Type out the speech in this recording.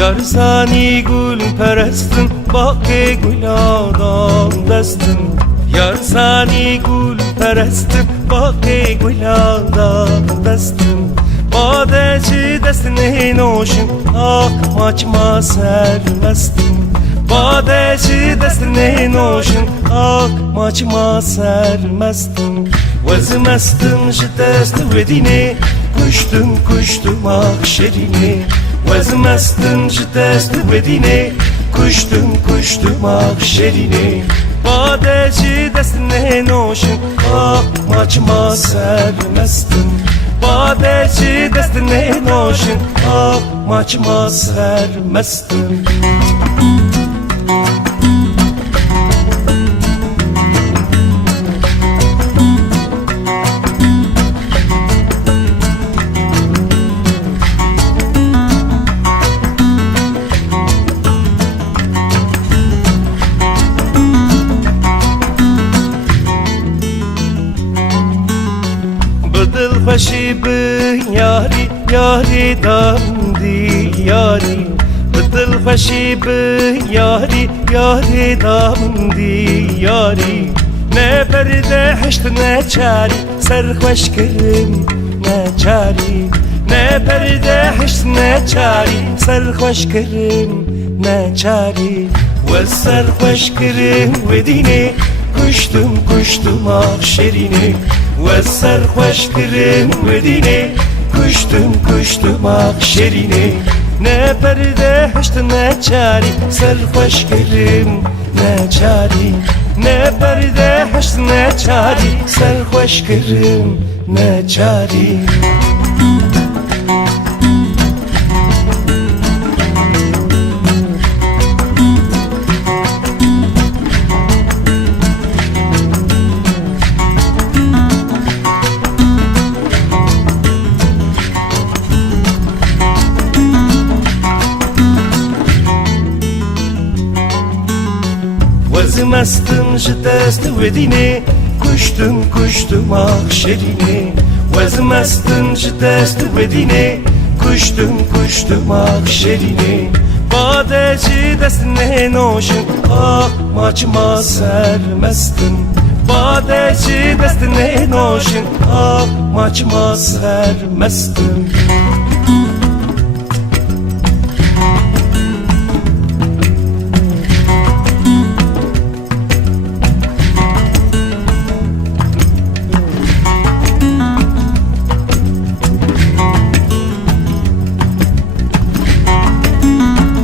Yarzani gül perestim, bakke güladan destim. Yarzani gül perestim, bakke güladan destim. Badeci destine noşum, akmaçma sermestim. Badeci destine noşum, akmaçma sermestim. Vezmestim şidest vedine, kuştum akşerine. Vezmestim şidest vedine, kuştum akşerine. Badeci destine noşum, akmaçma sermestim. Badeci destine noşum, akmaçma sermestim. Başı bin yari damdi yari. Bıdıl başı bin yari damdi yari. Ne perde heşt ne çari, serhoş kırım ne çari. Ne perde heşt ne çari, serhoş kırım ne çari. Ve serhoş kırım ve dine, kuştum akşerine. Ve serhoş kırım ve dine, kuştum akşerine. Ne perde heşt ne çari, serhoş kırım ne çari. Ne perde heşt ne çari, serhoş kırım ne çari. Vezmestim şidest vedine, kuştum akşerine. Vezmestim şidest vedine, kuştum akşerine. Badeci destine noşum, akmaçma sermestim. Badeci destine noşum, akmaçma sermestim.